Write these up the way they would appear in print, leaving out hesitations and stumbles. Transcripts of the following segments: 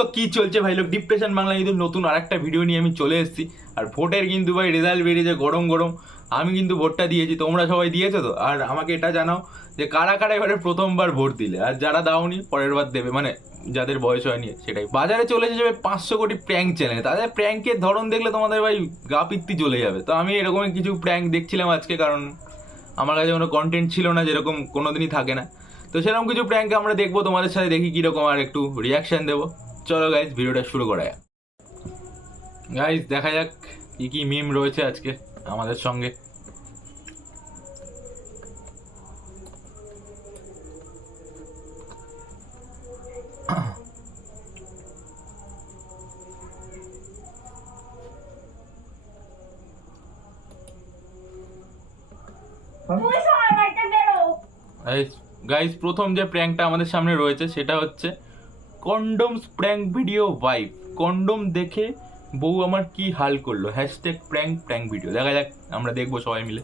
তো কি চলছে ভাই লোক, ডিপ্রেশন বাংলা কিন্তু নতুন আরেকটা ভিডিও নিয়ে আমি চলে এসেছি। আর ভোটের কিন্তু ভাই রেজাল্ট বেরিয়েছে গরম গরম। আমি কিন্তু ভোটটা দিয়েছি, তোমরা সবাই দিয়েছো তো? আর আমাকে এটা জানাও যে কারা কারা এবারে প্রথমবার ভোট দিলে, আর যারা দাওনি পরের বার দেবে, মানে যাদের বয়স হয়নি। সেটাই বাজারে চলে যাবে 500 কোটি প্র্যাঙ্ক চ্যানেল, তাদের প্র্যাঙ্কের ধরন দেখলে তোমাদের ভাই গা পিত্তি চলে যাবে। তো আমি এরকমই কিছু প্র্যাঙ্ক দেখছিলাম আজকে, কারণ আমার কাছে কোনো কন্টেন্ট ছিল না, যেরকম কোনোদিনই থাকে না। তো সেরকম কিছু প্র্যাঙ্ক আমরা দেখবো তোমাদের সাথে, দেখি কিরকম, আর একটু রিয়াকশন দেবো। চলো গাইজ ভিডিওটা শুরু করা যাক। গাইজ দেখা যাক কি কি মিম রয়েছে আজকে আমাদের সঙ্গে। গাইজ প্রথম যে প্র্যাঙ্কটা আমাদের সামনে রয়েছে সেটা হচ্ছে কন্ডোমস প্র্যাঙ্ক ভিডিও ভাইব। কন্ডোম দেখে বউ আমার কি হাল করলো, হ্যাশট্যাগ প্র্যাঙ্ক প্র্যাঙ্ক ভিডিও। দেখা যাক, আমরা দেখবো সবাই মিলে।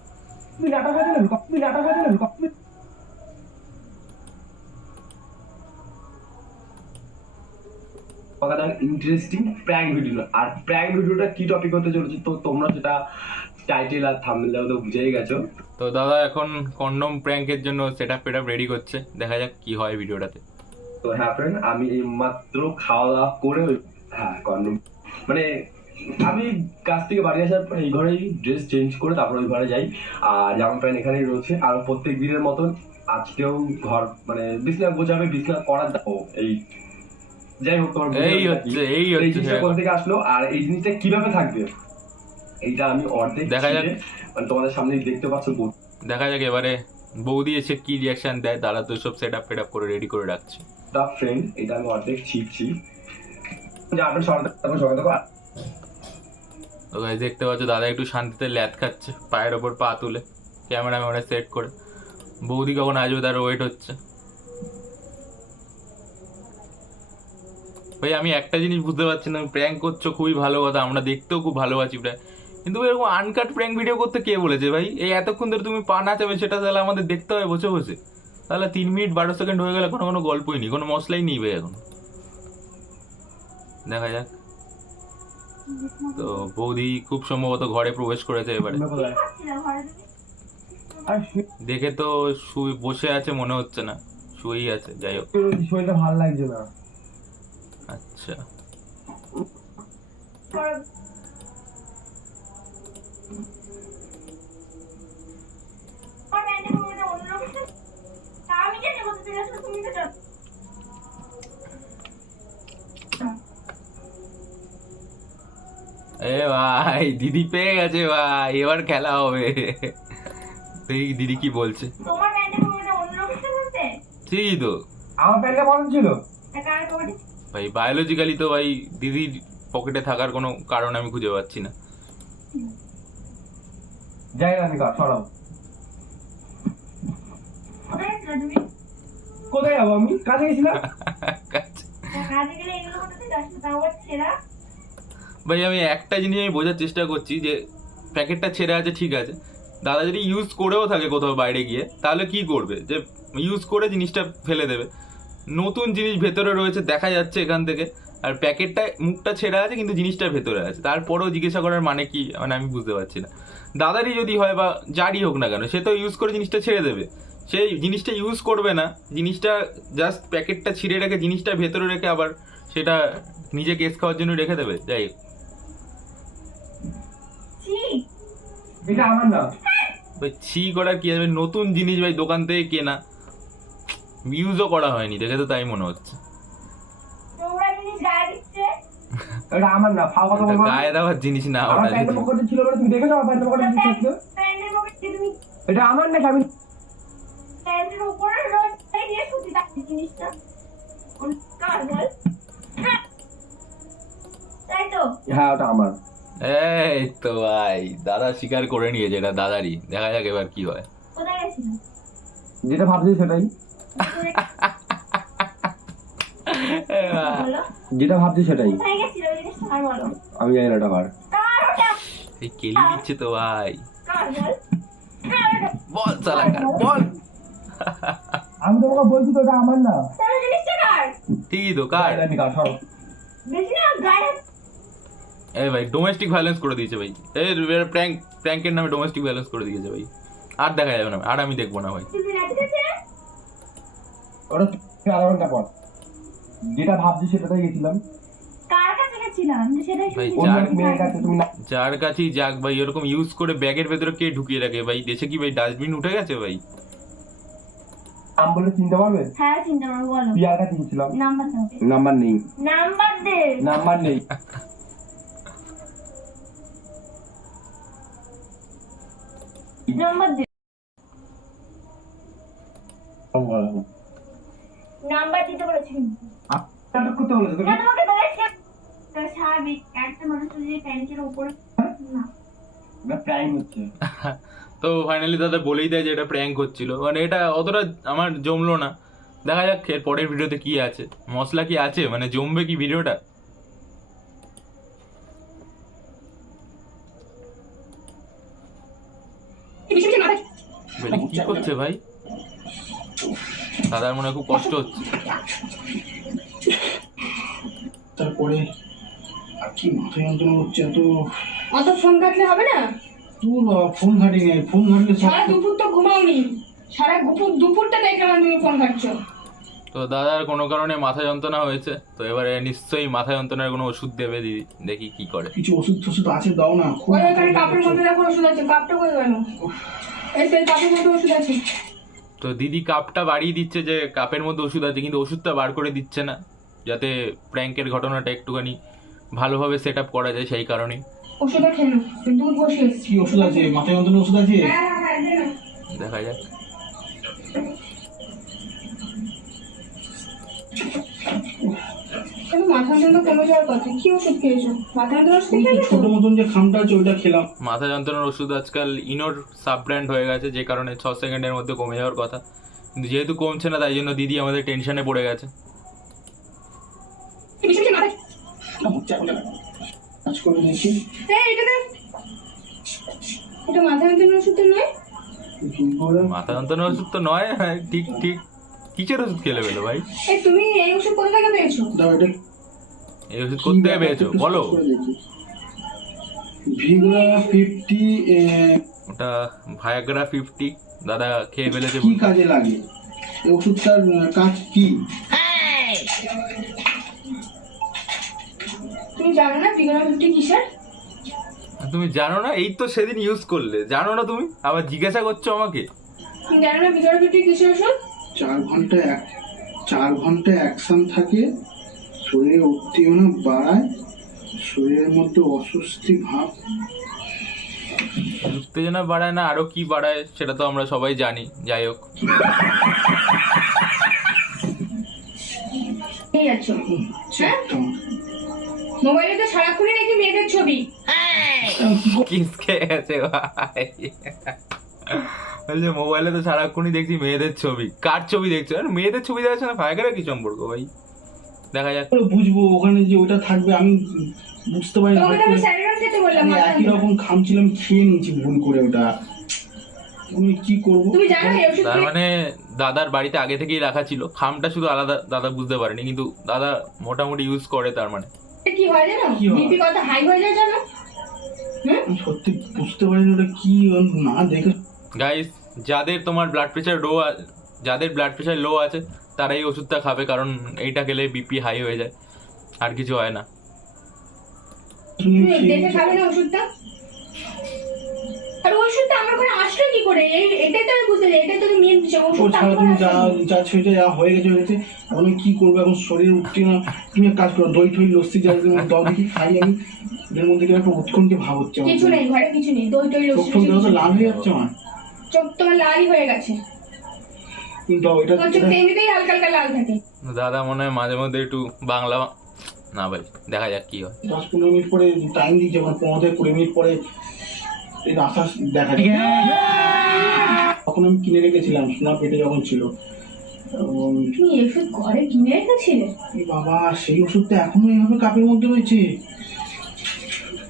Interesting prank video. আর প্র্যাঙ্ক ভিডিওটা কি টপিক হতে চলেছে তো তোমরা যেটা টাইটেল আর থাম্বনেল তো বুঝেই গেছো। তো দাদা এখন কন্ডোম প্র্যাঙ্কের জন্য সেটআপ রেডি করছে, দেখা যাক কি হয় ভিডিওটাতে। তো হ্যাঁ ফ্রেন্ড, আমি এই মাত্র খাওয়া দাওয়া করে কন্ডোম মানে আমি কাজ থেকে বাড়ি আসার পর এই ঘরেই ড্রেস চেঞ্জ করে তারপর ওই ঘরে যাই। আর জামা প্যান্ট এখানেই রয়েছে। আর প্রত্যেক দিনের মতন আজকেও ঘর মানে বিছনা গোছাবে, বিছনা করার এই যাই হোক তোমার এই জিনিসটা কোথা থেকে আসলো আর এই জিনিসটা কিভাবে থাকবে এইটা আমি অর্ধেক দেখা যাক, মানে তোমাদের সামনে দেখতে পাচ্ছ। দেখা যাক এবারে বৌদি এসে কি রিয়াকশন দেয়। তারা তো সব সেটআপ করে রেডি করে রাখছে। দা ফ্রেন্ড, এটা আমি অর্ধেক ছিপছি যে আপনার সঙ্গে দেখো। তো গাইস দেখতে পাচ্ছ দাদা একটু শান্তিতে ল্যাদ খাচ্ছে, পায়ের ওপর পা তুলে, ক্যামেরা সেট করে। বৌদি কখন আসবে তার ওয়েট হচ্ছে। ভাই আমি একটা জিনিস বুঝতে পারছি না, প্র্যাঙ্ক করছো খুবই ভালো কথা, আমরা দেখতেও খুব ভালোবাসি প্রায়, কিন্তু এরকম আনকাট প্র্যাঙ্ক ভিডিও করতে কে বলেছে ভাই? এই এতক্ষণ ধরে তুমি পা নাচাবে, সেটা তাহলে আমাদের দেখতে হবে বসে বসে? তাহলে 3 মিনিট 12 সেকেন্ড হয়ে গেলে কোনো গল্পই নেই, কোনো মশলাই নেই ভাই এখন। দেখা যাক। তো বৌদি খুব সম্ভবত ঘরে প্রবেশ করেছে এবারে। দেখে তো বসে আছে মনে হচ্ছে না, শুয়েই আছে। যাই হোক, শরীরটা ভালো লাগছে না। আচ্ছা এ ভাই দিদি পেয়ে গেছে ভাই, এবার খেলা হবে। দেখি দিদি কি বলছে। ঠিকই তো, আমার প্যান্টটা বন্ধ ছিল ভাই বায়োলজিক্যালি তো ভাই দিদির পকেটে থাকার কোনো কারণ আমি খুঁজে পাচ্ছি না। যাই না সরাও। কোথায় যাবো আমি? কাজে গেছিলাম। ভাই আমি একটা জিনিস আমি বোঝার চেষ্টা করছি যে প্যাকেটটা ছেড়ে আছে ঠিক আছে, দাদা যদি ইউজ করেও থাকে কোথাও বাইরে গিয়ে, তাহলে কি করবে? যে ইউজ করে জিনিসটা ফেলে দেবে? নতুন জিনিস ভেতরে রয়েছে দেখা যাচ্ছে এখান থেকে, আর প্যাকেটটা মুখটা ছেড়ে আছে কিন্তু জিনিসটা ভেতরে আছে, তারপরেও জিজ্ঞাসা করার মানে কি? মানে আমি বুঝতে পারছি না। দাদারই যদি হয় বা যারই হোক না কেন, সে তো ইউজ করে জিনিসটা ছেড়ে দেবে, সেই জিনিসটা ইউজ করবে না, জিনিসটা জাস্ট প্যাকেটটা ছিঁড়ে রেখে জিনিসটা ভেতরে রেখে আবার সেটা নিজে কেস খাওয়ার জন্য রেখে দেবে। যাই হোক, এটা আমার না ভাই ছি করার কি হবে? নতুন জিনিস ভাই দোকান থেকে কেনা, ইউজও করা হয়নি, দেখে তো তাই মনে হচ্ছে। এটা আমার না, ফাও কথা বলবো। গায়ে দেওয়ার জিনিস না ওটা। আমার প্যান্টের পকেটে ছিল বলে তুমি দেখেছো আমার প্যান্টের পকেটে কি ছিল? এটা আমার না, আমি প্যান্টের উপরে রয়েছে এই সুতি থাকতে জিনিসটা কার বল? তাই তো, হ্যাঁ ওটা আমার। এই তো ভাই দাদা স্বীকার করে নিয়েছে এটা দাদারই। দেখা যাক এবার কি হয়। কোথায় গেছিল? যেটা ভাবছি সেটাই। যেটা ভাবছি সেটাই। কোথায় গেছিল ওই জিনিসটা আর বলো। আমি জানি না এটা কার। এই কেলি দিচ্ছে তো ভাই। কার বল? বল সালা কার বল। আমি তোমাকে বলছি তো এটা আমার না। তাহলে জিনিসটা কার? ঠিকই তো কার। আমি কার সরো। বেশি না গায়ে এই ভাই ডোমেস্টিক ভায়োলেন্স করে দিয়েছে ভাই, এই প্র্যাঙ্কের নামে ডোমেস্টিক ভায়োলেন্স করে দিয়েছে ভাই। আর দেখা যাবে না, আর আমি দেখবো না ভাই। তুমি রাজি আছে? ওটা আধা ঘন্টা পর যেটা ভাবছি সেটাতে গেছিলাম। কার কাছে গেছিলাম যে সেটাই ভাই, শুনছি। অন্য এক মেয়ের কাছে তুমি না যার কাছেই যাক ভাই, এরকম ইউজ করে ব্যাগের ভেতরে কে ঢুকিয়ে রাখে ভাই? দেশে কি ভাই ডাস্টবিন উঠে গেছে ভাই? নাম বলে চিনতে পারবে? হ্যাঁ চিন্তা করো, বলো পিয়ার কাছে গেছিলাম। নাম্বার দাও। নাম্বার নেই, নাম্বার দে। নাম্বার নেই। নাম্বার দে। নাম্বার দিতে বলেছি। নাটক করতে বলেছে না তোমাকে বলেছি। তো স্বাভাবিক একটা মানুষ যদি প্যান্টের উপরে না প্রাইম হচ্ছে। তো ফাইনালি দাদা বলেই দেয় যে এটা প্র্যাঙ্ক হচ্ছিল, মানে এটা অতটা আমার জমলো না। দেখা যাক এর পরের ভিডিওতে কি আছে, মশলা কি আছে, মানে জমবে কি ভিডিওটা। বেলি কি করছে ভাই? দাদার মনে হয় খুব কষ্ট হচ্ছে। তারপরে আর কি মাথায় যন্ত্রণা হচ্ছে এত। অত ফোন ঘাটলে হবে না? তুই ফোন ঘাটি নেই, ফোন ঘাটলে সব সারা দুপুর তো ঘুমাওনি, সারা দুপুরটা দেখলাম তুমি ফোন ঘাটছো। তো দাদার কোনো কারণে মাথা যন্ত্রণা হয়েছে, তো এবারে নিশ্চয়ই মাথা যন্ত্রণার কোনো ওষুধ দেবে দিদি, দেখি কি করে। কিছু ওষুধ টষুধ আছে দাও না, খুব ওই ওখানে কাপের মধ্যে দেখো ওষুধ আছে, কাপটা কই গেল? এই সেই কাপের মধ্যে ওষুধ আছে। তো দিদি কাপটা বাড়িয়ে দিচ্ছে যে কাপের মধ্যে ওষুধ আছে, কিন্তু ওষুধটা বার করে দিচ্ছে না, যাতে প্র্যাঙ্কের ঘটনাটা একটুখানি ভালোভাবে সেট আপ করা যায়, সেই কারণেই। ওষুধটা খেয়ে নাও, দুধ বসিয়ে এসছি। কি ওষুধ আছে? মাথায় যন্ত্রণা ওষুধ আছে? হ্যাঁ হ্যাঁ দে না। দেখা যাক। কিন্তু মাথা যন্ত্রণা কমে যাওয়ার কথা, কি ওষুধ খেয়েছো? মাথা যন্ত্রণা ওষুধ ওই তো খেয়েছো? ছোট মতন যে খামটা আছে ওইটা খেলাম। মাথা যন্ত্রণার ওষুধ আজকাল ইনোর সাব ব্র্যান্ড হয়ে গেছে, যে কারণে 6 সেকেন্ডের মধ্যে কমে যাওয়ার কথা, কিন্তু যেহেতু কমছে না তাই জন্য দিদি আমাদের টেনশনে পড়ে গেছে। বেশি বেশি মাথায় না, হচ্ছে এখন না। কাজ করে দেখি। এই এটা দে। এটা মাথা যন্ত্রণা ওষুধ তো নয়? কি করে? মাথা যন্ত্রণার ওষুধ তো নয়। হ্যাঁ, ঠিক ঠিক। কিসের ওষুধ খেলে পেলো ভাই? এই তুমি এই ওষুধ কোথা থেকে পেয়েছো? দাও এটা এই ওষুধ কোথা থেকে পেয়েছো বলো? ভিগ্রা 50 ওটা ভায়াগ্রা 50 দাদা খেয়ে ফেলেছে। কি কাজে লাগে? এই ওষুধটার কাজ কি? তুমি জানো না বিগড়া 50 কিসের? তুমি জানো না? এই তো সেদিন ইউজ করলে, জানো না তুমি? আবার জিজ্ঞাসা করছো আমাকে? তুমি জানো না বিগড়া 50 কিসের ওষুধ? 4 ঘন্টা অ্যাকশন থাকে, শরীরে উত্তেজনা বাড়ায়, শরীরের মধ্যে অস্বস্তি ভাব। উত্তেজনা বাড়ায় না, আরো কি বাড়ায় সেটা তো আমরা সবাই জানি। যাই হোক, এই আছো হ্যাঁ? একদম। মোবাইলে তো সারাক্ষণই নাকি মেয়েদের ছবি। কিসকে গেছে ভাই? বলছে মোবাইলে তো সারাক্ষণই দেখছি মেয়েদের ছবি। কার ছবি দেখছো? আর মেয়েদের ছবি দেখাচ্ছে না, ভাইগারা কি সম্পর্ক ভাই? দেখা যাক। তাহলে বুঝবো ওখানে যে ওটা থাকবে, আমি বুঝতে পারি না। তোমাকে তো আমি স্যালাড খেতে বললাম আমি মাথা একই রকম খামছিলাম, খেয়ে নিয়েছি ভুল করে ওটা। আমি কি করবো? তুমি জানো এই ওষুধ তার মানে দাদার বাড়িতে আগে থেকেই রাখা ছিল, খামটা শুধু আলাদা দাদা বুঝতে পারেনি, কিন্তু দাদা মোটামুটি ইউজ করে। তার মানে খেলে কি হয় জানো? কি হয়? বিপি কত হাই হয়ে যায় জানো? হুম? আমি সত্যি বুঝতে পারি না ওটা কি, না দেখে। গাইস, যাদের তোমার ব্লাড প্রেশার যাদের ব্লাড প্রেশার লো আছে তারা এই ওষুধটা খাবে, কারণ এইটা খেলে বিপি হাই হয়ে যায়, আর কিছু হয় না। তুমি দেখে খাবে না ওষুধটা? আর ওষুধটা আমার ঘরে আসলো কি করে? এটাই তো আমি বুঝতে চাই, এটাই তো তুমি মেন বিষয়। ও ওষুধটা ছাড়া আমার তুমি ঘরে যা আসলো। যা ছেড়ে যা হয়ে গেছে হয়ে গেছে। এখন আমি কি করবো? এখন শরীর উঠতে না। তুমি এক কাজ করো, দই ঠই লস্যি যা দাও দেখি, খাই আমি। এর মধ্যে কিনা একটা উৎকণ্ঠে ভাব হচ্ছে আমার। কিছু নেই ঘরে, কিছু নেই। দই টই চোখ লস্যি টোক দেওয়া তো কিছু লাল নেই। হয়ে যাচ্ছে আমার। চোখ তোমার লালই হয়ে গেছে। কিন্তু এটা তোমার চোখ তো এমনিতেই হালকা হালকা লাল থাকে। দাদা মনে হয় মাঝে মধ্যে একটু বাংলা না ভাই, দেখা যাক কি হয়। 10-15 মিনিট পরে টাইম দিচ্ছে, আমার 15-20 মিনিট পরে এই রাস্তা দেখা যায়। তখন আমি কিনে রেখেছিলাম, সোনা পেটে যখন ছিল। তুমি এই ওষুধ ঘরে কিনে রেখেছিলে? এই বাবা, সেই ওষুধটা এখনো এইভাবে কাপের মধ্যে রয়েছে।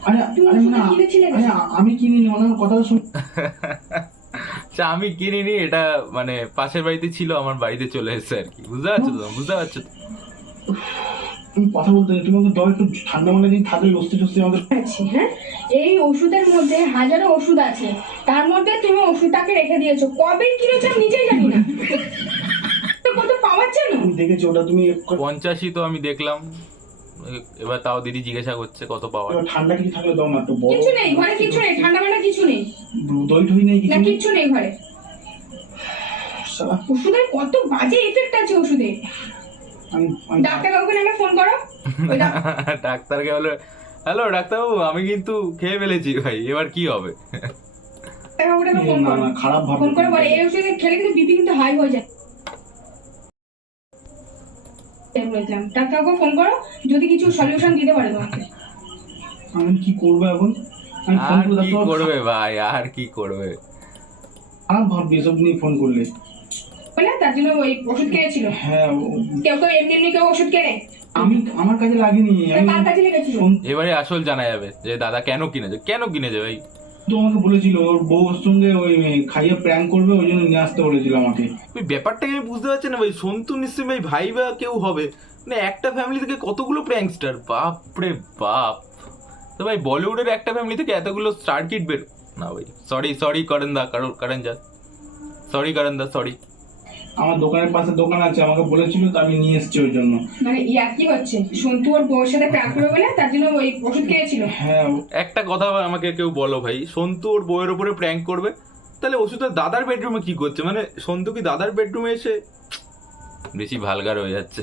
আরে তুমি আরে ওষুধটা না, কিনেছিলে আরে আমি কিনিনি, মানে আমার কথাটা শুন। আচ্ছা, আমি কিনিনি, এটা মানে পাশের বাড়িতে ছিল, আমার বাড়িতে চলে এসেছে আর কি। বুঝতে পারছো তো? বুঝতে পারছো তো? আমি কথা বলতে চাই, তুমি আমাকে দাও একটু ঠান্ডা মানে দিন থাকলে লস্তি টস্তি আমাদের। আচ্ছা, হ্যাঁ, এই ওষুধের মধ্যে হাজারো ওষুধ আছে, তার মধ্যে তুমি ওষুধটাকে রেখে দিয়েছো, কবে কিনেছো আমি নিজেই জানি না। তো কত পাওয়ার জন্য আমি দেখেছি ওটা, তুমি 85 তো আমি দেখলাম। এবার তাও দিদি জিজ্ঞাসা করছে কত পাওয়ার। এবার ঠান্ডা কিছু থাকলে দাও না, একটু বড়। কিছু নেই ঘরে, কিছু নেই, ঠান্ডা মান্ডা কিছু নেই, দই ঠই নেই না কিছু নেই? কিচ্ছু নেই ঘরে। শালা, ওষুধের কত বাজে এফেক্ট আছে ওষুধে। আমি ডাক্তার কাউকে নামে ফোন করো। ওই ডাক্তারকে বলে, হ্যালো ডাক্তারবাবু, আমি কিন্তু খেয়ে ফেলেছি ভাই, এবার কি হবে? ডাক্তার কাউকে ফোন না করো, না খারাপ ভাবে ফোন করে বলে এই ওষুধ খেলে কিন্তু বিপি কিন্তু হাই হয়ে যায়। বললাম ডাক্তার কাউকে ফোন করো, যদি কিছু সলিউশন দিতে পারে তোমাকে। আমি কি করবো এখন? আমি ফোন আর করে কি ডাক্তার করবে ভাই, আর কি করবে? খারাপ ভাববে এসব নিয়ে ফোন করলে। বলে তার জন্য ওই ওষুধ কিনেছিল। হ্যাঁ কেউ কেউ এমনি এমনি কেউ ওষুধ কেনে, আমি আমার কাছে লাগেনি, আমি কার কাছে লেগেছিল? ফোন- এবারে আসল জানা যাবে যে দাদা কেন কিনেছে ভাই। তো আমাকে বলেছিল ওর বউর সঙ্গে ওই খাইয়ে প্র্যাঙ্ক করবে, ওই জন্য নিয়ে আসতে বলেছিল আমাকে। ওই ব্যাপারটাকে আমি বুঝতে পারছি না ভাই, সন্তু নিশ্চয়ই ভাই ভাই বা কেউ হবে, মানে একটা ফ্যামিলি থেকে কতগুলো প্র্যাঙ্কস্টার, বাপ রে বাপ। তো ভাই বলিউডের একটা ফ্যামিলি থেকে এতগুলো স্টার কিড বের না ভাই। সরি করেন দা, কারণ যা সরি করেন দা, সরি। আমার দোকানের পাশে দোকান আছে, আমাকে বলেছিল, তো আমি নিয়ে এসেছি ওই জন্য। মানে ইয়া কি হচ্ছে, সন্তু ওর বউর সাথে প্র্যাঙ্ক করবে বলে তার জন্য ওই ওষুধ কিনেছিল। হ্যাঁ একটা কথা আমাকে কেউ বলো ভাই, সন্তু ওর বউয়ের ওপরে প্র্যাঙ্ক করবে, তাহলে ওষুধটা দাদার বেডরুমে কি করছে? মানে সন্তু কি দাদার বেডরুমে এসে বেশি ভালগার হয়ে যাচ্ছে?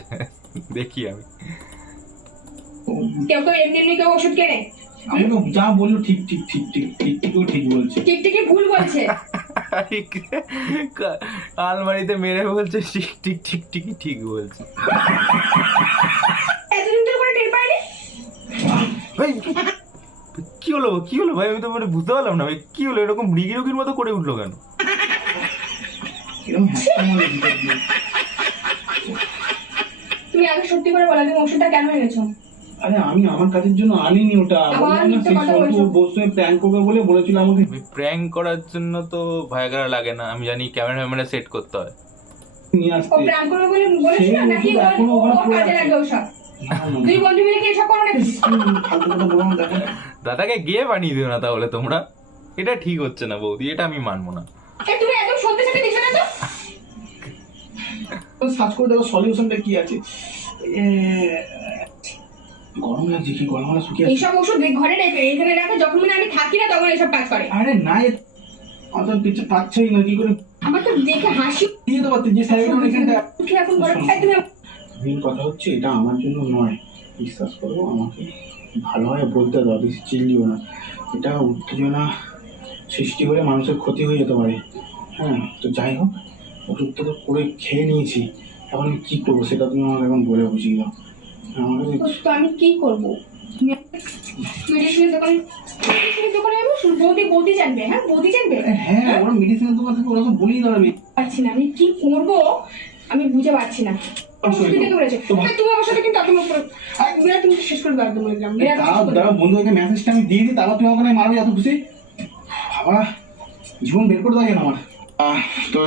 দেখি আমি। কেউ কেউ এমনি এমনি কেউ ওষুধ কেনে, আমাকে যা বললো ঠিক বলছে। টিকটিকি ভুল বলছে। আলমারিতে মেরে বলছে ঠিক বলছে। এতদিন ধরে করে টের পাইনি। ভাই কি হলো ভাই, আমি তো মানে বুঝতে পারলাম না ভাই, কি হলো? এরকম মৃগীর মতো করে উঠলো কেন? এরকম হাসতে মনে ভিতর দিয়ে। তুমি আগে সত্যি করে বলো তুমি ওষুধটা কেন এনেছো? আরে আমি আমার কাজের জন্য আনিনি ওটা, আবার বললাম না মিথ্যে সেই কথা সন্তু বলছো। ওর বউর সঙ্গে প্র্যাঙ্ক করবে বলে বলেছিল আমাকে। প্র্যাঙ্ক করার জন্য তো ভাইগারা লাগে না, আমি জানি ক্যামেরা সেট করতে হয়। নিয়ে ও আসতে প্র্যাঙ্ক করবে বলে বলেছিল সেই নাকি ওষুধ এখনো ওখানে ওর পড়ে কাজে আছে। লাগে ওসব? না, না, দুই না। বন্ধু মিলে কি এসব করো নাকি? ফালতু কথা বলো না, দেখো। দাদাকে গিয়ে বানিয়ে দিও না তাহলে তোমরা, এটা ঠিক হচ্ছে না বৌদি, এটা আমি মানবো না। এই তুমি একদম সত্যি সত্যি দিছো না তো? সার্চ করে দেখো সলিউশনটা কি আছে। গরম লাগছে, কি গরম হলে শুকিয়ে আছে। এইসব ওষুধ ঘরে রেখে এখানে রাখে, যখন মানে আমি থাকি না তখন এইসব কাজ করে। আরে না, অত কিছু পাচ্ছেই না, কি করে আমার তো দেখে হাসি দিয়ে দেবো যে সাইড এখানটা। উঠে এখন ঘরে তুমি মেন কথা হচ্ছে এটা আমার জন্য নয়, বিশ্বাস করবো, আমাকে ভালোভাবে বলতে দাও, বেশি চিল্লিও না। এটা উত্তেজনা সৃষ্টি করে মানুষের ক্ষতি হয়ে যেতে পারে। হ্যাঁ, তো যাই হোক, ওষুধটা তো করে খেয়ে নিয়েছি, এখন আমি কী করবো সেটা তুমি আমাকে এখন বলে বুঝিয়ে দাও। আমার কাছে তো আমি কি করবো? মেডিসিনের দোকানে যাবো, বৌদি জানবে। হ্যাঁ বৌদি জানবে। হ্যাঁ, ওরা মেডিসিনের দোকান থেকে ওরা তো বলেই দাঁড়াবে। পারছি না, আমি কি করবো আমি বুঝে পারছি না। তুমি আমার সাথে কিন্তু তুমি শেষ করে দাও, একদম বললাম দাঁড়া বন্ধুকে মেসেজটা আমি দিয়ে দিই, তারপর তুমি ওখানে মারবে, এত খুশি বাবা, জীবন বের করে দাও যেন আমার। তো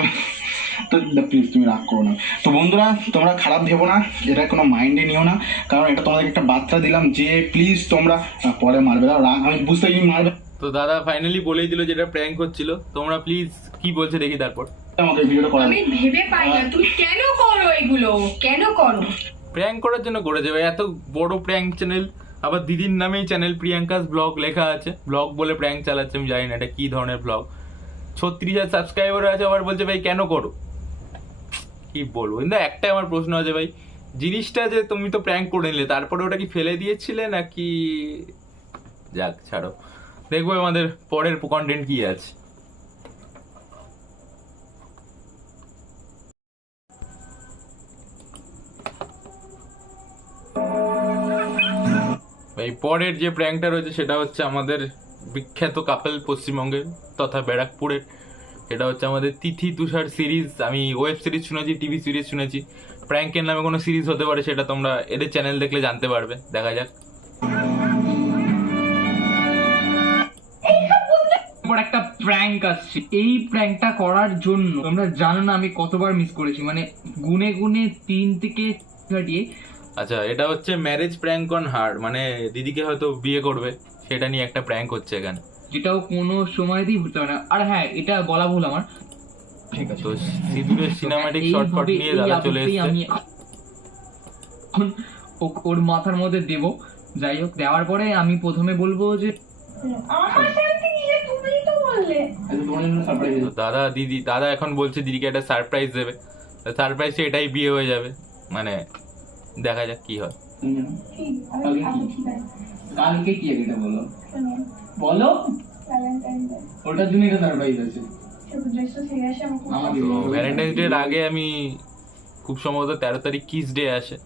তো প্লিজ তুমি রাগ করো না। তো বন্ধুরা, তোমরা খারাপ ভেবো না, এটা কোনো মাইন্ডে নিও না, কারণ এটা তোমাদেরকে একটা বার্তা দিলাম যে প্লিজ তোমরা পরে মারবে। দাও রাগ, আমি বুঝতে পারি মারবে। তো দাদা ফাইনালি বলেই দিল যেটা প্র্যাঙ্ক হচ্ছিল, তোমরা প্লিজ কি বলছে দেখি তারপর। আমাদের ভিডিওটা করা আমি ভেবে পাই না তুমি কেন করো এগুলো, কেন করো? প্র্যাঙ্ক করার জন্য করেছে ভাই, এত বড় প্র্যাঙ্ক চ্যানেল, আবার দিদির নামেই চ্যানেল, প্রিয়াঙ্কাস ব্লগ লেখা আছে, ব্লগ বলে প্র্যাঙ্ক চালাচ্ছে, আমি জানি না এটা কি ধরনের ব্লগ। 36,000 সাবস্ক্রাইবার আছে, আবার বলছে ভাই কেন করো, কি বলবো। কিন্তু একটাই আমার প্রশ্ন আছে ভাই, জিনিসটা যে তুমি তো প্র্যাঙ্ক করে নিলে, তারপরে ওটা কি ফেলে দিয়েছিলে নাকি? যাক ছাড়ো, দেখবো আমাদের পরের কন্টেন্ট কি আছে। এই পরের যে প্র্যাঙ্কটা রয়েছে সেটা হচ্ছে আমাদের বিখ্যাত কাপল পশ্চিমবঙ্গের তথা ব্যারাকপুরের, এটা হচ্ছে আমাদের তিথি তুষার সিরিজ। আমি ওয়েব সিরিজ শুনেছি, টিভি সিরিজ শুনেছি, প্র্যাঙ্কের নামে কোনো সিরিজ হতে পারে, সেটা তোমরা এদের চ্যানেল দেখলে জানতে পারবে। দেখা যাক। একটা প্র্যাঙ্ক আসছে, এই প্র্যাঙ্কটা করার জন্য তোমরা জানো না আমি কতবার মিস করেছি, মানে গুনে 3 থেকে আচ্ছা, এটা হচ্ছে ম্যারেজ প্র্যাঙ্ক অন হার, মানে দিদিকে হয়তো বিয়ে করবে সেটা নিয়ে একটা প্র্যাঙ্ক হচ্ছে এখানে। যেটাও কোনো সময়তেই হতে পারে না। আর হ্যাঁ, এটা বলা ভুল আমার। ঠিক আছে, তো সিঁদুরের সিনেমাটিক শর্টকাট নিয়ে দাদা চলে এসেছে। আমি এখন ওর মাথার মধ্যে দেব। যাই হোক, দেওয়ার পরে আমি প্রথমে বলবো যে আমার সাথে নিজে তুমিই তো বললে। তোমার জন্য সারপ্রাইজ তো দাদা এখন বলছে দিদিকে একটা সারপ্রাইজ দেবে, সারপ্রাইজে এটাই বিয়ে হয়ে যাবে, মানে দেখা যাক কি হয়। ঠিক আচ্ছা ঠিক আছে কালকে কি এটা বলো শোনো বলো, ভ্যালেন্টাইন ডে ওটার জন্য এটা সারপ্রাইজ আছে ছোট ড্রেসটা ছেড়ে আসে আমার খুব আমাদের তো ভ্যালেন্টাইন্স ডে এর আগে আমি খুব সম্ভবত 13 তারিখ কিস ডে আসে,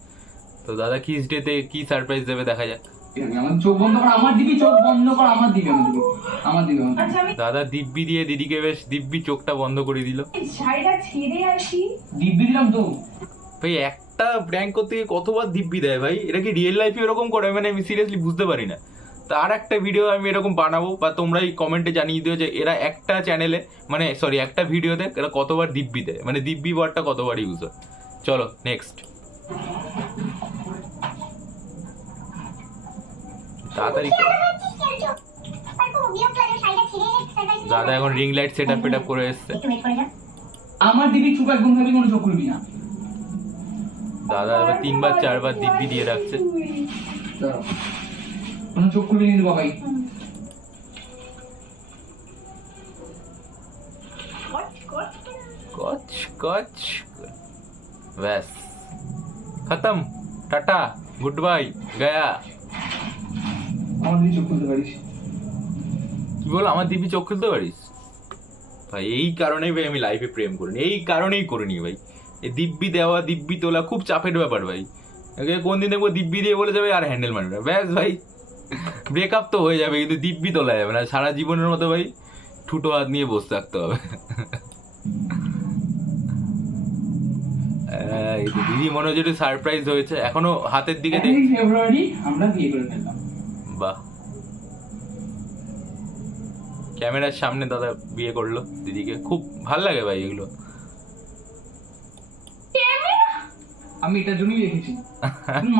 তো দাদা কিস ডেতে কি সারপ্রাইজ দেবে দেখা যাক। ঠিক আছে, আমার চোখ বন্ধ কর, আমার দিবি চোখ বন্ধ কর, আমার দিবি আচ্ছা আমি দাদা দিব্যি দিয়ে দিদিকে বেশ দিব্যি চোখটা বন্ধ করে দিল। শাড়িটা ছেড়ে আসি। দিব্যি দিলাম তো। ভাই একটা প্র্যাঙ্ক করতে গিয়ে কতবার দিব্যি দেয় ভাই, এটা কি রিয়েল লাইফে এরকম করে? মানে আমি সিরিয়াসলি বুঝতে পারি না। তো আর একটা ভিডিও আমি এরকম বানাবো, বা তোমরা এই কমেন্টে জানিয়ে দিও যে এরা একটা চ্যানেলে, মানে সরি একটা ভিডিওতে এরা কতবার দিব্যি দেয়, মানে দিব্যি ওয়ার্ডটা কতবার ইউজ হয়। চলো নেক্সট। তাড়াতাড়ি করো। দাদা এখন রিং লাইট সেট আপ করে এসছে। আমার দিবি চুপ একদম, ভাবি কোনো চোখ খুলবি না। দাদা এবার 3 বার 4 বার দিব্যি দিয়ে রাখছে। দাঁড়াও, কোনো চোখ খুলবি না বাবাই। কচ কচ, ব্যাস খতম, টাটা গুড বাই গয়া। আমার দিবি চোখ খুলতে পারিস? কি বল, আমার দিব্যি চোখ খুলতে পারিস? ভাই এই কারণেই ভাই আমি লাইফে প্রেম করিনি, এই কারণেই করিনি ভাই। এই দিব্যি দেওয়া দিব্যি তোলা খুব চাপের ব্যাপার ভাই। কোন দিন দেখবো দিব্যি দিয়ে বলে যাবে আর হ্যান্ডেল মারবে না, ব্যাস ভাই ব্রেকআপ তো হয়ে যাবে, কিন্তু দিব্যি তোলা যাবে না। সারা জীবনের মতো ভাই ঠুটো হাত নিয়ে বসে থাকতে হবে। এই তো দিদি মনে হচ্ছে একটু সারপ্রাইজ হয়েছে, এখনো হাতের দিকে দেখ। ফেব্রুয়ারি আমরা বিয়ে করে ফেললাম। বাহ, ক্যামেরার সামনে দাদা বিয়ে করলো দিদিকে, খুব ভাল লাগে ভাই এগুলো। আমি এটার জন্যই রেখেছি।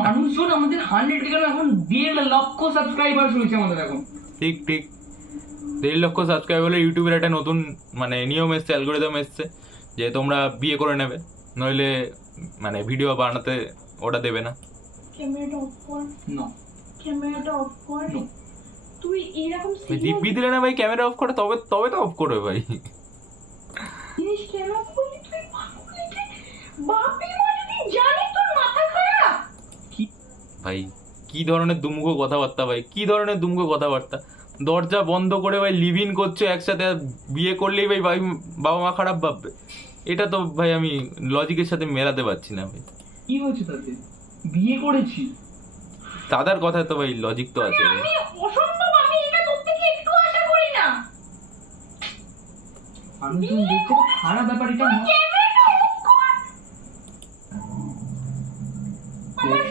মানুষজন আমাদের 100 কেন এখন 1.5 লক্ষ সাবস্ক্রাইবার হয়েছে আমাদের এখন। ঠিক ঠিক, 1.5 লক্ষ সাবস্ক্রাইবার হলে ইউটিউবের একটা নতুন মানে নিয়ম এসছে, অ্যালগোরিদম এসছে যে তোমরা বিয়ে করে নেবে, নইলে মানে ভিডিও বানাতে ওটা দেবে না। ক্যামেরাটা অফ কর না, ক্যামেরাটা অফ কর তুই এরকম ভাই দিব্যি দিলে না ভাই ক্যামেরা অফ করে, তবে তবে তো অফ করবে ভাই। জিনিস কেন করলি তুই? বাপি মানে তুই জানি তোর মাথা খারাপ। ভাই কি ধরনের দুমুখো কথাবার্তা ভাই, কি ধরনের দুমুখো কথাবার্তা। দরজা বন্ধ করে ভাই লিভ ইন করছো একসাথে, আর বিয়ে করলেই ভাই বাবা মা খারাপ ভাববে, এটা তো ভাই আমি লজিকের সাথে মেলাতে পারছি না ভাই। কি হয়েছে তাতে? বিয়ে করেছি। দাদার কথায় তো ভাই লজিক তো আছে ভাই। আমি অসম্ভব, আমি এটা তোর থেকে একটু আশা করি না। মানুষজন দেখছে তো খারাপ ব্যাপার এটা না। ক্যামেরাটা অফ কর।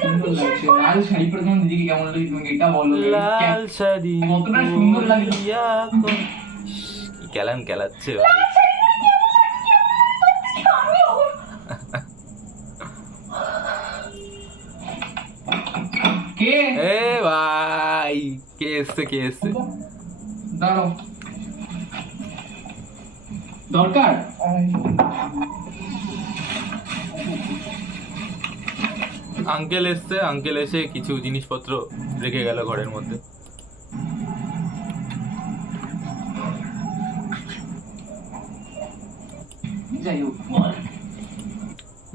সুন্দর লাগছে লাল শাড়ি পরে তোমার দিদিকে কেমন লাগে তুমি এটা বলো। লাল শাড়ি কতটা সুন্দর লাগে। পরিয়া কি কেলান কেলাচ্ছে ভাই। কে এ ভাই কে এসছে কে এসছে? দাঁড়াও, দরকার আঙ্কেল এসছে, আঙ্কেল এসে কিছু জিনিসপত্র রেখে গেল ঘরের মধ্যে। যাই হোক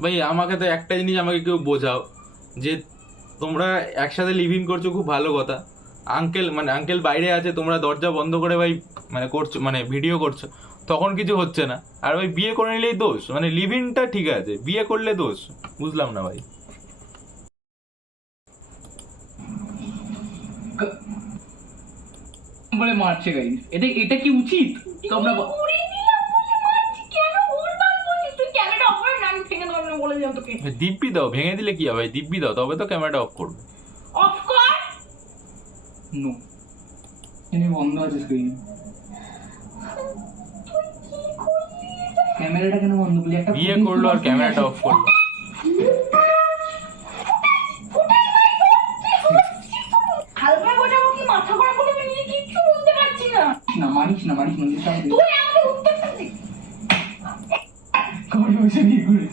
ভাই আমাকে তো একটা জিনিস আমাকে কেউ বোঝাও, যে তোমরা একসাথে লিভ ইন করছো খুব ভালো কথা, আঙ্কেল বাইরে আছে, তোমরা দরজা বন্ধ করে ভাই মানে করছো, মানে ভিডিও করছো, তখন কিছু হচ্ছে না, আর ভাই বিয়ে করে নিলেই দোষ? মানে লিভ ইনটা ঠিক আছে, বিয়ে করলে দোষ? বুঝলাম না ভাই। বলে মারছে গাইস, এটা কি উচিত? তোমরা উড়িয়ে দিলাম বলে মারছি, কেন ভুলভাল বলছিস তুই? ক্যামেরাটা অফ কর না, আমি ভেঙে দেবো, আমি বলে দিলাম তোকে। দিব্যি দাও, ভেঙে দিলে কি হবে? দিব্যি দাও, তবে তো ক্যামেরাটা অফ করবে। অফ কর। নো, এনে বন্ধ আছে স্ক্রিন। ক্যামেরাটা কেন বন্ধ করলি? একটা বিয়ে করলো আর ক্যামেরাটা অফ করলো। ফুটেজ মারিস না ডিস্টার্ব তুই আমাকে উত্তরটা দে। করে বসে বিয়ে করে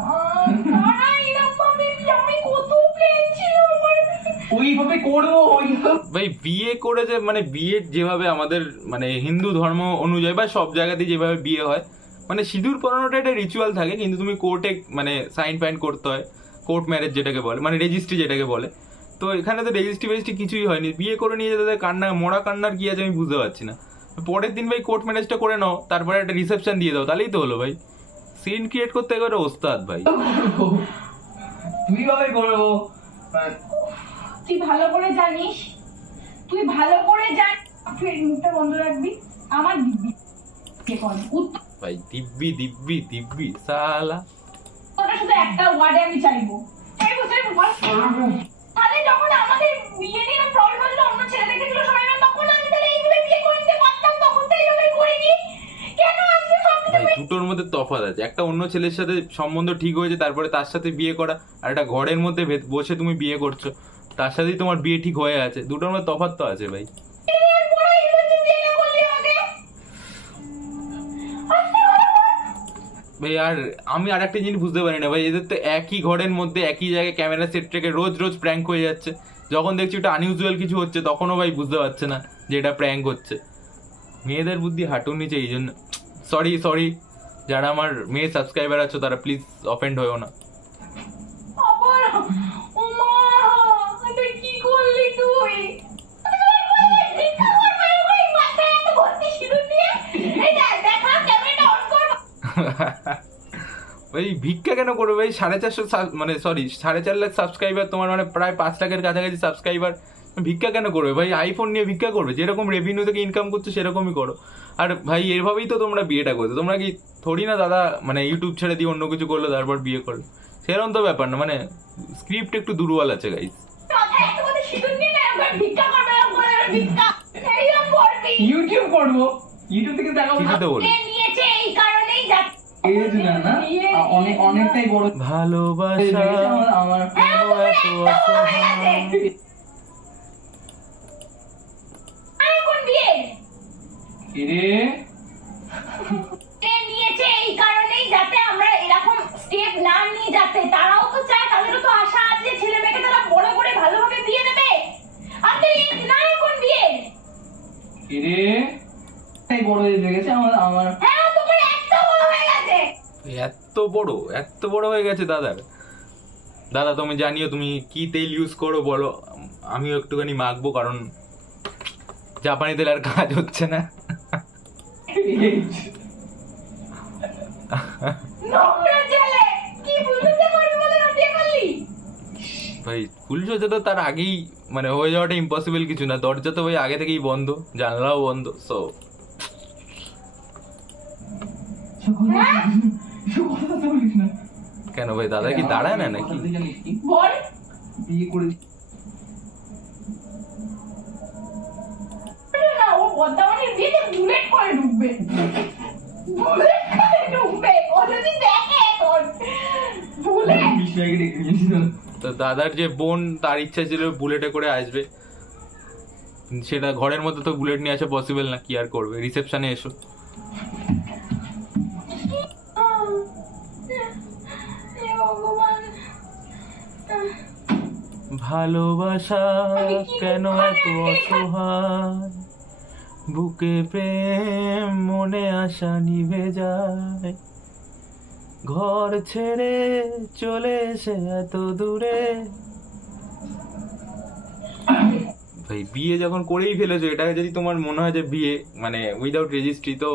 না, এরকম ভাবে আমি কত প্ল্যান ছিল আমার। ওইভাবে করবো ভাই বিয়ে করে যে মানে বিয়ের যেভাবে আমাদের মানে হিন্দু ধর্ম অনুযায়ী বা সব জায়গাতেই যেভাবে বিয়ে হয়, মানে সিঁদুর পরানোটা একটা রিচুয়াল থাকে, কিন্তু তুমি কোর্টে মানে সাইন ফাইন করতে হয়, কোর্ট ম্যারেজ যেটাকে বলে, মানে রেজিস্ট্রি যেটাকে বলে। তো এখানে তো রেজিস্ট্রি ফেজিস্ট্রি কিছুই হয়নি, বিয়ে করে নিয়ে যেতে কান্না মরা কান্নার কি আছে আমি বুঝতে পারছি না। পরের দিন ভাই কোর্ট ম্যারেজটা করে নাও, তারপরে একটা রিসেপশন দিয়ে দাও, তাহলেই তো হলো ভাই। সিন ক্রিয়েট করতে একেবারে ওস্তাদ ভাই। তুই ভাবে করবো তুই ভালো করে জানিস, তুই মুখটা বন্ধ রাখবি, আমার দিব্যি কে করে ভাই দিব্যি দিব্যি দিব্যি সালা। উত্তরটা শুধু একটা ওয়ার্ডে আমি চাইবো বল। তাহলে যখন আমাদের বিয়ে নিয়ে প্রবলেম হলো, অন্য ছেলে দেখেছিল সবাই মিলে, তখন আমি তাহলে এইভাবে বিয়ে করে নিতে পারতাম, তখন তো এইভাবে করিনি কেন? আজকে সব ভাই দুটোর মধ্যে তফাৎ আছে, একটা অন্য ছেলের সাথে সম্বন্ধ ঠিক হয়েছে তারপরে তার সাথে বিয়ে করা, আর একটা ঘরের মধ্যে বসে তুমি বিয়ে করছো তার সাথেই তোমার বিয়ে ঠিক হয়ে আছে, দুটোর মধ্যে তফাৎ তো আছে ভাই। ভাই আর আমি আর একটা জিনিস বুঝতে পারি না ভাই, এদের তো একই ঘরের মধ্যে একই জায়গায় ক্যামেরা সেট থেকে রোজ রোজ প্র্যাঙ্ক হয়ে যাচ্ছে, যখন দেখছি ওটা আনইউজুয়াল কিছু হচ্ছে তখনও ভাই বুঝতে পারছে না যে এটা প্র্যাঙ্ক হচ্ছে। মেয়েদের বুদ্ধি হাঁটুর নিচে, এই জন্য সরি যারা আমার মেয়ে সাবস্ক্রাইবার আছো তারা প্লিজ অফেন্ড হয়েও না। আবার ওমা তুই কি করলি? তুই ভাই ভিক্ষা কেন করবে ভাই? 450 মানে সরি 4.5 লাখ সাবস্ক্রাইবার তোমার, মানে প্রায় 5 লাখের কাছাকাছি সাবস্ক্রাইবার, ভিক্ষা কেন করবে ভাই? আইফোন নিয়ে ভিক্ষা করবে? যেরকম রেভিনিউ থেকে ইনকাম করছো সেরকমই করো। আর ভাই এভাবেই তো তোমরা বিয়েটা করছো, তোমরা কি থোড়ি না দাদা মানে ইউটিউব ছেড়ে দিয়ে অন্য কিছু করলো তারপর বিয়ে করলো, সেরকম তো ব্যাপার না, মানে স্ক্রিপ্ট একটু দুর্বল আছে গাইস। ইউটিউব করবো, ইউটিউব থেকে দেখাবো ঠিক তো বলে এজ না না অনেকটাই বড় ভালোবাসা আমার কেন এত অসহায়? রে নিয়েছে এই কারণেই যাতে আমরা এরকম স্টেপ না নিয়ে যাতে, তারাও তো চায়, তাদেরও তো আশা আছে ছেলে মেয়েকে তারা বড় করে ভালোভাবে বিয়ে দেবে। আপনি না এখন বিয়ে রে তাই বড় হয়ে গেছে আমার হ্যাঁ তোমার এত বড় হয়ে গেছে। এত বড় হয়ে গেছে দাদা তুমি জানিও তুমি কি তেল ইউজ করো বলো, আমিও একটুখানি মাখবো, কারণ জাপানি তেল আর কাজ হচ্ছে না। নোংরা ছেলে, কি বুঝতে পারবি বলে না বিয়ে করলি? ভাই ফুলসজ্জা তো তার আগেই মানে হয়ে যাওয়াটা ইম্পসিবল কিছু না, দরজা তো ভাই আগে থেকেই বন্ধ, জানলাও বন্ধ, সো কেন ভাই দাদা কি দাঁড়ায় না নাকি? বল বিয়ে করে না, ও বর্তমানের বিয়েতে বুলেট করে ঢুকবে, বুলেট করে ঢুকবে, ও যদি দেখে এখন বুলেট। বিষয়কে রেখে গেছিল তো দাদার যে বোন তার ইচ্ছা ছিল বুলেটে করে আসবে, সেটা ঘরের মধ্যে তো বুলেট নিয়ে আসা পসিবল না, কি আর করবে, রিসেপশনে এসো। ভালোবাসা কেন এত অসহায়, বুকে প্রেম মনে আশা নিভে যায়, ঘর ছেড়ে চলে এসে এত দূরে। ভাই বিয়ে যখন করেই ফেলেছো, এটাকে যদি তোমার মনে হয় যে বিয়ে মানে উইদাউট রেজিস্ট্রি, তো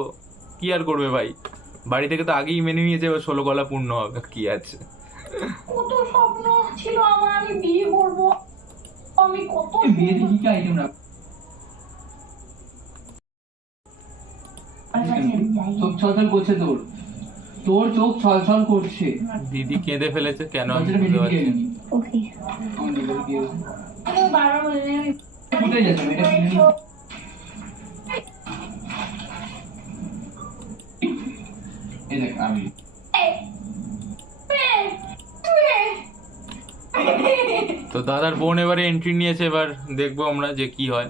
কি আর করবে ভাই, বাড়ি থেকে তো আগেই মেনে নিয়েছে, এবার 16 গলা পূর্ণ হবে, কি আছে। কত স্বপ্ন ছিল আমার, আমি বিয়ে করব, আমি কত বিয়েতে কি কি আইটেম রাখ চোখ ছলছল করছে, তোর চোখ ছলছল করছে। দিদি কেঁদে ফেলেছে কেন আমি বুঝতে পারছি না। ওকে বারো বলে কোথায় যাচ্ছে এটা এই দেখ আমি তো দাদার বোন এবারে এন্ট্রি নিয়েছে, এবার দেখবো আমরা যে কি হয়।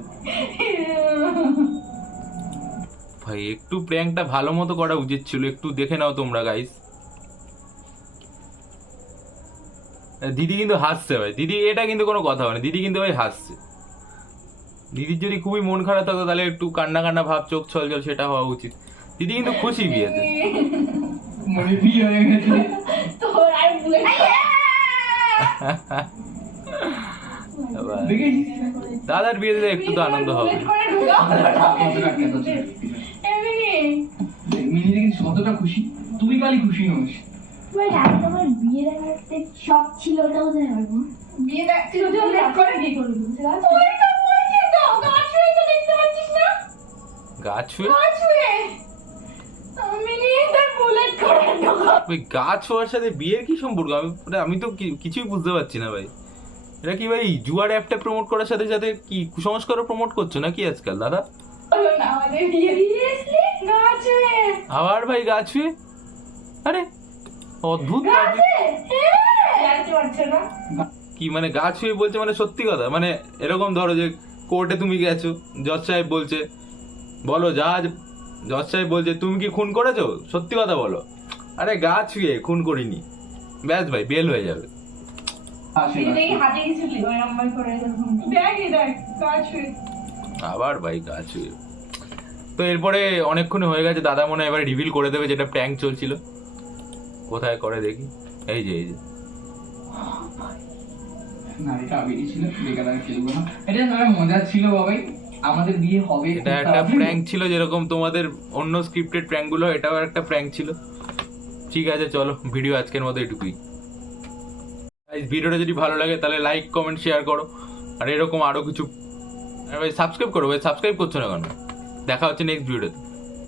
ভাই একটু প্র্যাঙ্কটা ভালো মতো করা উচিত ছিল, একটু দেখে নাও তোমরা গাইস। দিদি কিন্তু হাসছে ভাই, দিদি এটা কিন্তু কোনো কথা মানে, দিদি কিন্তু ভাই হাসছে। দিদির যদি খুবই মন খারাপ থাকতো তাহলে একটু কান্না কান্না ভাব, চোখ ছল ছল, সেটা হওয়া উচিত। দিদি কিন্তু খুশি বিয়েতে। মানে বিয়ে হয়ে গেছে। তোর আর বুলেট দেখেছিস? দাদার বিয়েতে একটু তো আনন্দ হবে। মিনি দেখিস কতটা খুশি, তুই খালি খুশি নস। তোমার বিয়ে দেখার একটা শখ ছিল, ওটা কোথায় পারবো? বিয়ে দেখছিল যে লেট করে বিয়ে করে দিচ্ছে। ওইটা বলছি তো, গাছ হয়ে তো দেখতে পাচ্ছিস না? গাছ হয়ে? গাছ হয়ে আমি নিয়ে তার বুলেট করে ঢোকা। ওই গাছ হওয়ার সাথে বিয়ের কি সম্পর্ক? আমি তো কিছুই বুঝতে পারছি না ভাই। এটা কি ভাই জুয়ার অ্যাপটা প্রমোট করার সাথে সাথে কি কুসংস্কারও প্রমোট করছো নাকি আজকাল দাদা? হলো না আমাদের বিয়ে দিয়েছিলি গাছ হয়ে। আবার ভাই গাছ হয়ে? আরে অদ্ভুত গাছ লাগে। হয়ে? জানতে পারছো না? কি মানে গাছ হয়ে বলছে মানে সত্যি কথা? মানে এরকম ধরো যে কোর্টে তুমি গেছো, জজ সাহেব বলছে বলো, জজ সাহেব বলছে তুমি কি খুন করেছো, সত্যি কথা বলো। আরে গাছ হয়ে খুন করিনি, ব্যাস ভাই বেল হয়ে যাবে। দেখি হাতে কিছু লিখো নাম্বার করে দেখ দেখ গাছ হয়ে। আবার ভাই গাছ হয়ে। তো এরপরে অনেকক্ষণ হয়ে গেছে, দাদা মনে হয় এবার রিভিল করে দেবে যেটা প্র্যাঙ্ক চলছিল। কোথায় করে দেখি, এই যে না এটা আবেগই ছিল, বেকার আর খেলবো না। এটা সবাই মজা ছিল বাবাই, আমাদের বিয়ে হবে। এটা একটা প্র্যাঙ্ক ছিল, যেরকম তোমাদের অন্য স্ক্রিপ্টেড প্র্যাঙ্ক গুলো, এটাও একটা প্র্যাঙ্ক ছিল। ঠিক আছে চলো, ভিডিও আজকের মতো এটুকুই। ভিডিওটা যদি ভালো লাগে তাহলে লাইক কমেন্ট শেয়ার করো, আর এরকম আরো কিছু ভাই সাবস্ক্রাইব করো। ভাই সাবস্ক্রাইব করছো না কেন? দেখা হচ্ছে নেক্সট ভিডিওতে।